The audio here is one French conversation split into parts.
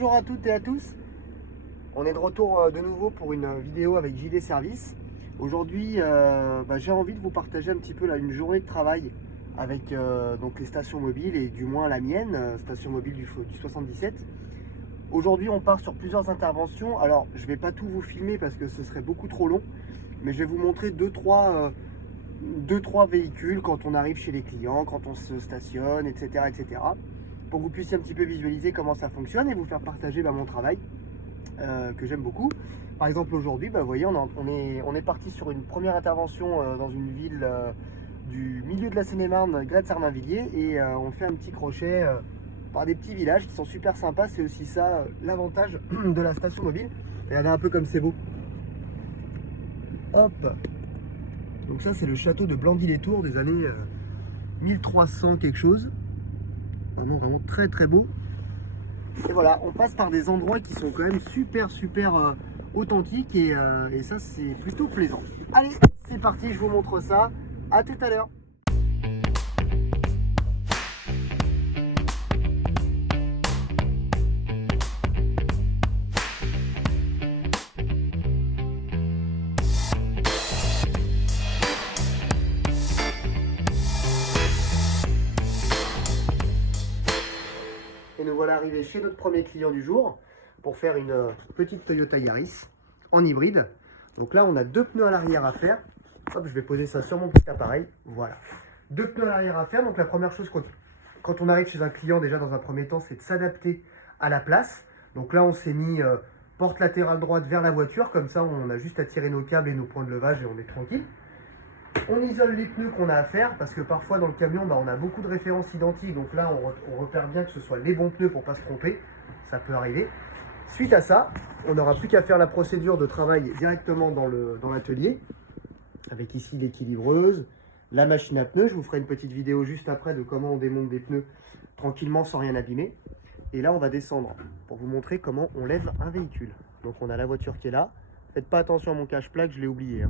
Bonjour à toutes et à tous. On est de retour de nouveau pour une vidéo avec JD Service. Aujourd'hui, j'ai envie de vous partager un petit peu une journée de travail avec donc les stations mobiles et du moins la mienne, station mobile du 77. Aujourd'hui, on part sur plusieurs interventions. Alors, je ne vais pas tout vous filmer parce que ce serait beaucoup trop long, mais je vais vous montrer deux, trois véhicules quand on arrive chez les clients, quand on se stationne, etc., etc. Pour que vous puissiez un petit peu visualiser comment ça fonctionne et vous faire partager mon travail que j'aime beaucoup. Par exemple, aujourd'hui, vous voyez, on est parti sur une première intervention dans une ville du milieu de la Seine-et-Marne, Gretz-Sermainvilliers, et on fait un petit crochet par des petits villages qui sont super sympas. C'est aussi ça l'avantage de la station mobile. Regardez un peu comme c'est beau. Hop. Donc ça, c'est le château de Blandy-les-Tours des années 1300 quelque chose. Vraiment très très beau. Et voilà, on passe par des endroits qui sont quand même super authentiques et ça, c'est plutôt plaisant. Allez, c'est parti, je vous montre ça. À tout à l'heure. Et nous voilà arrivés chez notre premier client du jour pour faire une petite Toyota Yaris en hybride. Donc là, on a deux pneus à l'arrière à faire. Hop, je vais poser ça sur mon petit appareil. Voilà. Deux pneus à l'arrière à faire. Donc la première chose, quand on arrive chez un client, déjà dans un premier temps, c'est de s'adapter à la place. Donc là, on s'est mis porte latérale droite vers la voiture. Comme ça, on a juste à tirer nos câbles et nos points de levage et on est tranquille. On isole les pneus qu'on a à faire parce que parfois dans le camion, on a beaucoup de références identiques. Donc là, on repère bien que ce soit les bons pneus pour ne pas se tromper. Ça peut arriver. Suite à ça, on n'aura plus qu'à faire la procédure de travail directement dans l'atelier. Avec ici l'équilibreuse, la machine à pneus. Je vous ferai une petite vidéo juste après de comment on démonte des pneus tranquillement sans rien abîmer. Et là, on va descendre pour vous montrer comment on lève un véhicule. Donc on a la voiture qui est là. Faites pas attention à mon cache-plaque, je l'ai oublié.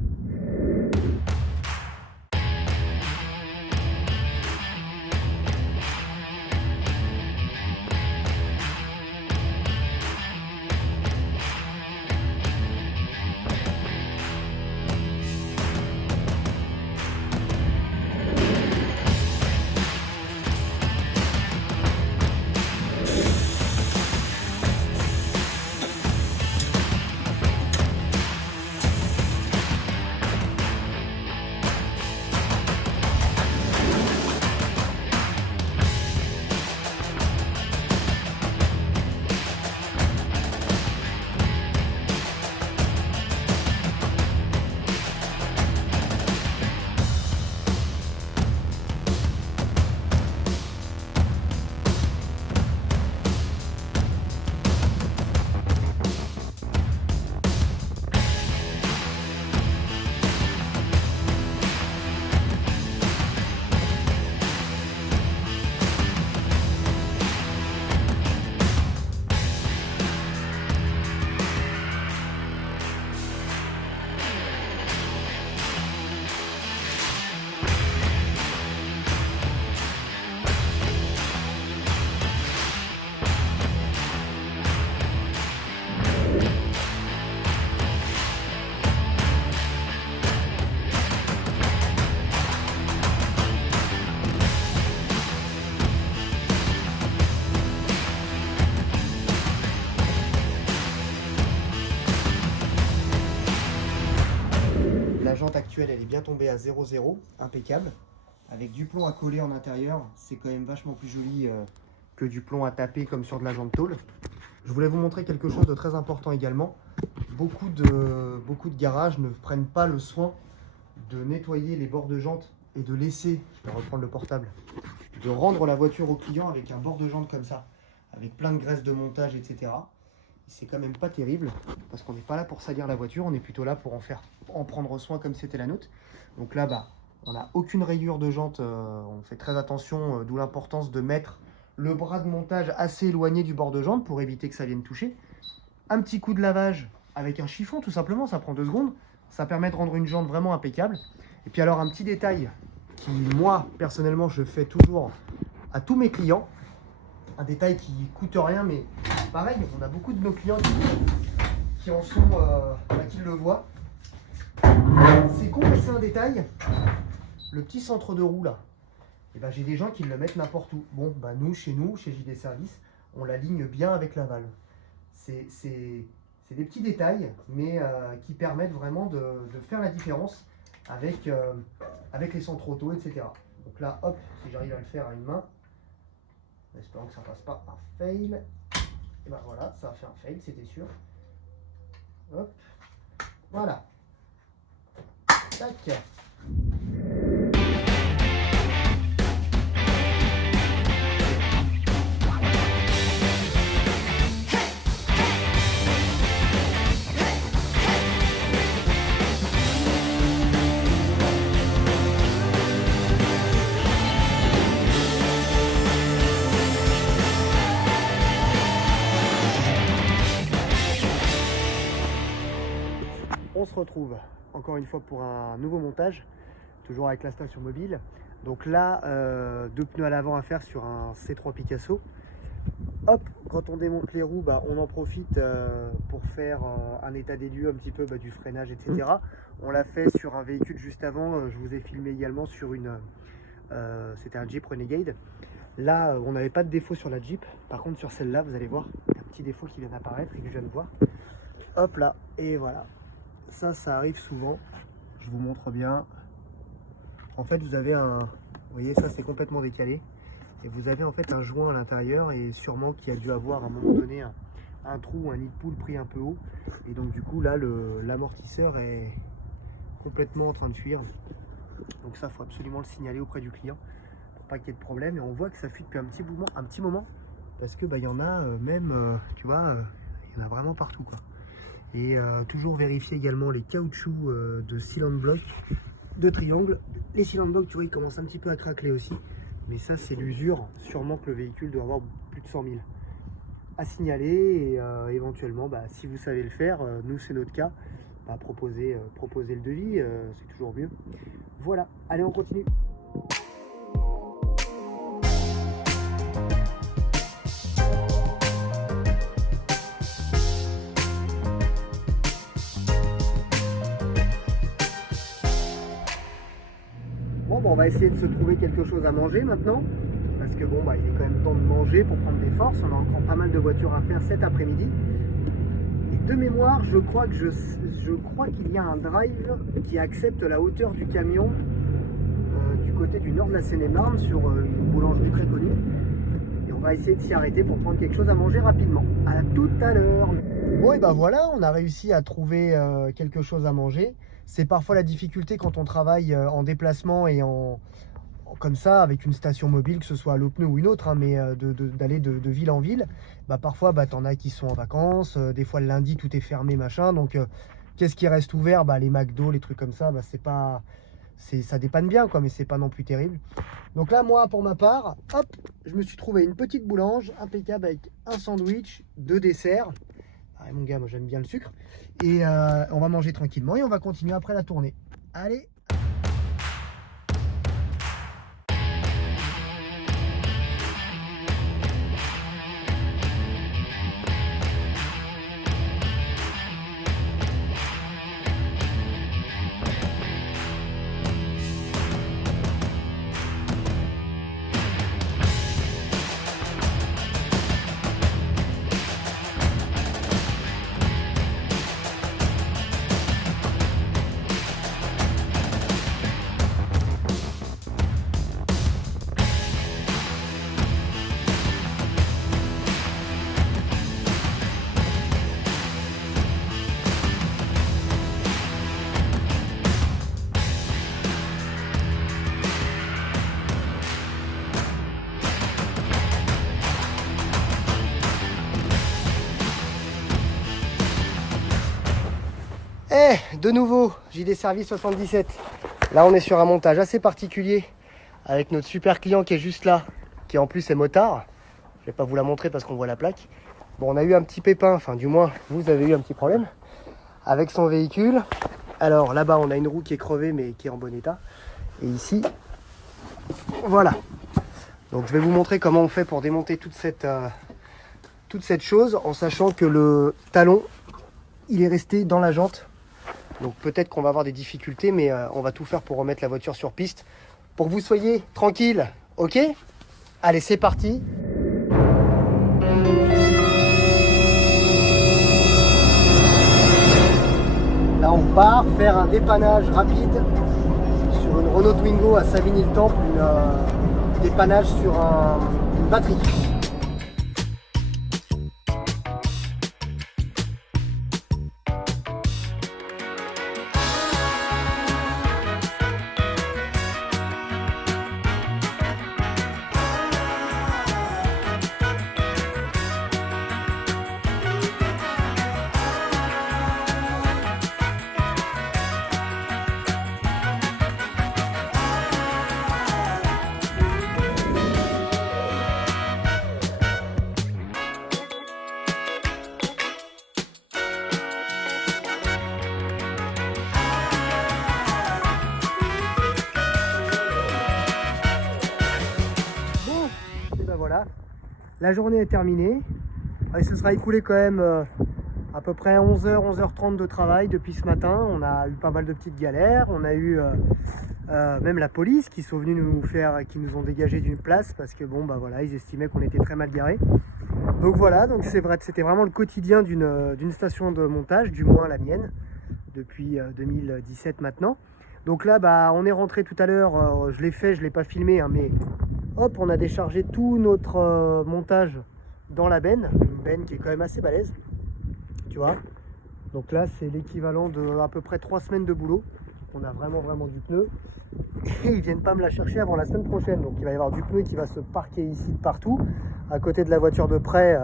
La jante actuelle, elle est bien tombée à 0,0, impeccable. Avec du plomb à coller en intérieur, c'est quand même vachement plus joli que du plomb à taper comme sur de la jante tôle. Je voulais vous montrer quelque chose de très important également. Beaucoup de garages ne prennent pas le soin de nettoyer les bords de jante et de laisser, je vais reprendre le portable, de rendre la voiture au client avec un bord de jante comme ça, avec plein de graisse de montage, etc. C'est quand même pas terrible parce qu'on n'est pas là pour salir la voiture, on est plutôt là pour en prendre soin comme c'était la nôtre. Donc là, on n'a aucune rayure de jante, on fait très attention, d'où l'importance de mettre le bras de montage assez éloigné du bord de jante pour éviter que ça vienne toucher. Un petit coup de lavage avec un chiffon tout simplement, ça prend 2 secondes, ça permet de rendre une jante vraiment impeccable. Et puis alors un petit détail qui moi personnellement je fais toujours à tous mes clients, un détail qui coûte rien mais pareil, on a beaucoup de nos clients qui en sont, qui le voient. C'est con, mais c'est un détail. Le petit centre de roue là, et ben, j'ai des gens qui le mettent n'importe où. Bon, bah, nous, chez JD Service, on l'aligne bien avec la valve. C'est des petits détails, mais qui permettent vraiment de faire la différence avec les centres auto, etc. Donc là, hop, si j'arrive à le faire à une main, en espérant que ça ne fasse pas un fail, et ben voilà, ça a fait un fail, c'était sûr. Hop, voilà. Tac. On se retrouve encore une fois pour un nouveau montage, toujours avec la station mobile. Donc là, 2 pneus à l'avant à faire sur un C3 Picasso. Hop, quand on démonte les roues, bah, on en profite pour faire un état des lieux un petit peu du freinage, etc. On l'a fait sur un véhicule juste avant, je vous ai filmé également sur c'était un Jeep Renegade. Là, on n'avait pas de défaut sur la Jeep, par contre sur celle-là, vous allez voir, il y a un petit défaut qui vient d'apparaître et que je viens de voir. Hop là, et voilà. Ça arrive souvent, je vous montre bien. En fait, vous avez vous voyez, ça c'est complètement décalé. Et vous avez en fait un joint à l'intérieur et sûrement qui a dû avoir à un moment donné un trou, un nid de poule pris un peu haut. Et donc du coup là, l'amortisseur est complètement en train de fuir. Donc ça, faut absolument le signaler auprès du client pour pas qu'il y ait de problème. Et on voit que ça fuit depuis un petit moment parce que il y en a même, tu vois, il y en a vraiment partout quoi. Et toujours vérifier également les caoutchoucs de cylinder block de triangle. Les cylinder block, tu vois, ils commencent un petit peu à craqueler aussi. Mais ça, c'est l'usure. Sûrement que le véhicule doit avoir plus de 100 000 à signaler. Et éventuellement, si vous savez le faire, nous, c'est notre cas, proposer le devis, c'est toujours mieux. Voilà, allez, on continue. Bon, on va essayer de se trouver quelque chose à manger maintenant, parce que bon, il est quand même temps de manger pour prendre des forces. On a encore pas mal de voitures à faire cet après-midi. Et de mémoire, je crois qu'il y a un drive qui accepte la hauteur du camion du côté du nord de la Seine-et-Marne sur une boulangerie très connue. Et on va essayer de s'y arrêter pour prendre quelque chose à manger rapidement. À tout à l'heure. Bon, et ben voilà, on a réussi à trouver quelque chose à manger. C'est parfois la difficulté quand on travaille en déplacement et comme ça, avec une station mobile, que ce soit à l'eau pneu ou une autre, hein, mais d'aller de ville en ville. Parfois, t'en as qui sont en vacances, des fois le lundi, tout est fermé, machin. Donc, qu'est-ce qui reste ouvert? Les McDo, les trucs comme ça, ça dépanne bien, quoi, mais c'est pas non plus terrible. Donc là, moi, pour ma part, hop, je me suis trouvé une petite boulange impeccable avec un sandwich, 2 desserts. Ah, mon gars, moi j'aime bien le sucre. Et on va manger tranquillement et on va continuer après la tournée. Allez! De nouveau, JD Service 77. Là, on est sur un montage assez particulier avec notre super client qui est juste là, qui en plus est motard. Je vais pas vous la montrer parce qu'on voit la plaque. Bon, on a eu un petit pépin, enfin du moins, vous avez eu un petit problème avec son véhicule. Alors là-bas, on a une roue qui est crevée mais qui est en bon état. Et ici, voilà. Donc je vais vous montrer comment on fait pour démonter toute cette toute cette chose en sachant que le talon, il est resté dans la jante. Donc peut-être qu'on va avoir des difficultés, mais on va tout faire pour remettre la voiture sur piste. Pour que vous soyez tranquille, ok? Allez, c'est parti. Là, on part faire un dépannage rapide sur une Renault Twingo à Savigny-le-Temple, un dépannage sur une batterie. Voilà, la journée est terminée. Il se sera écoulé quand même à peu près 11h, 11h30 de travail depuis ce matin. On a eu pas mal de petites galères. On a eu même la police qui sont venus qui nous ont dégagé d'une place parce que bon, bah voilà, ils estimaient qu'on était très mal garés. Donc voilà, donc c'est vrai, c'était vraiment le quotidien d'une station de montage, du moins la mienne, depuis 2017 maintenant. Donc là, bah, on est rentré tout à l'heure, je l'ai fait, je ne l'ai pas filmé, hein, mais hop, on a déchargé tout notre montage dans la benne, une benne qui est quand même assez balèze, tu vois. Donc là, c'est l'équivalent de à peu près 3 semaines de boulot. On a vraiment du pneu. Et ils viennent pas me la chercher avant la semaine prochaine. Donc il va y avoir du pneu qui va se parquer ici de partout, à côté de la voiture de prêt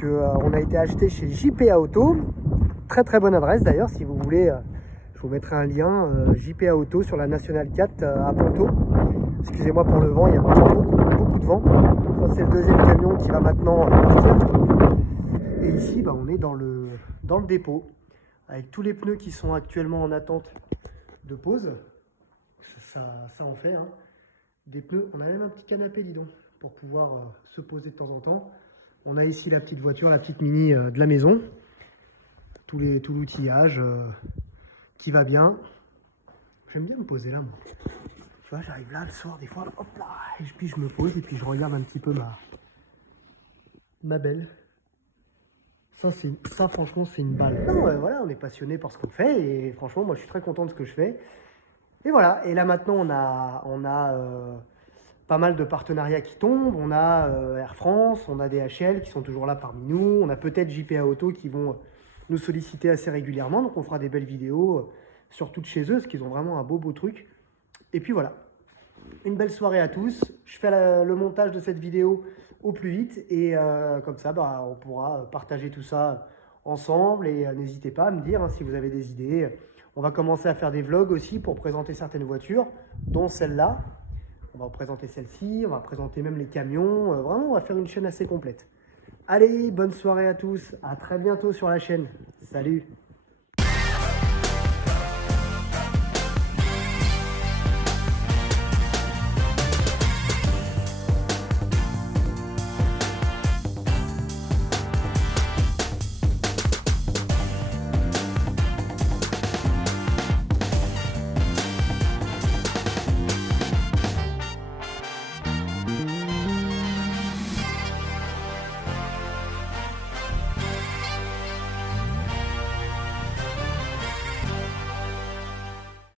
qu'on a été acheté chez JPA Auto. Très bonne adresse d'ailleurs, si vous voulez. Je vous mettrai un lien, JPA Auto sur la Nationale 4 à Ponto. Excusez-moi pour le vent, il y a vraiment beaucoup de vent. Ça, c'est le deuxième camion qui va maintenant partir. Et ici, bah, on est dans le dépôt, avec tous les pneus qui sont actuellement en attente de pause. Ça en fait, hein. Des pneus. On a même un petit canapé, dis donc, pour pouvoir se poser de temps en temps. On a ici la petite voiture, la petite Mini de la maison. Tout l'outillage qui va bien. J'aime bien me poser là, moi. Tu vois, j'arrive là le soir, des fois, hop là, et puis je me pose et puis je regarde un petit peu ma belle. Ça, franchement, c'est une balle. Non, voilà, on est passionné par ce qu'on fait et franchement, moi, je suis très content de ce que je fais. Et voilà, et là maintenant, on a pas mal de partenariats qui tombent. On a Air France, on a DHL qui sont toujours là parmi nous. On a peut-être JPA Auto qui vont nous solliciter assez régulièrement. Donc, on fera des belles vidéos, surtout de chez eux, parce qu'ils ont vraiment un beau truc. Et puis voilà, une belle soirée à tous. Je fais le montage de cette vidéo au plus vite et comme ça, bah, on pourra partager tout ça ensemble. Et n'hésitez pas à me dire si vous avez des idées. On va commencer à faire des vlogs aussi pour présenter certaines voitures, dont celle-là. On va présenter celle-ci, on va présenter même les camions. Vraiment, on va faire une chaîne assez complète. Allez, bonne soirée à tous. À très bientôt sur la chaîne. Salut!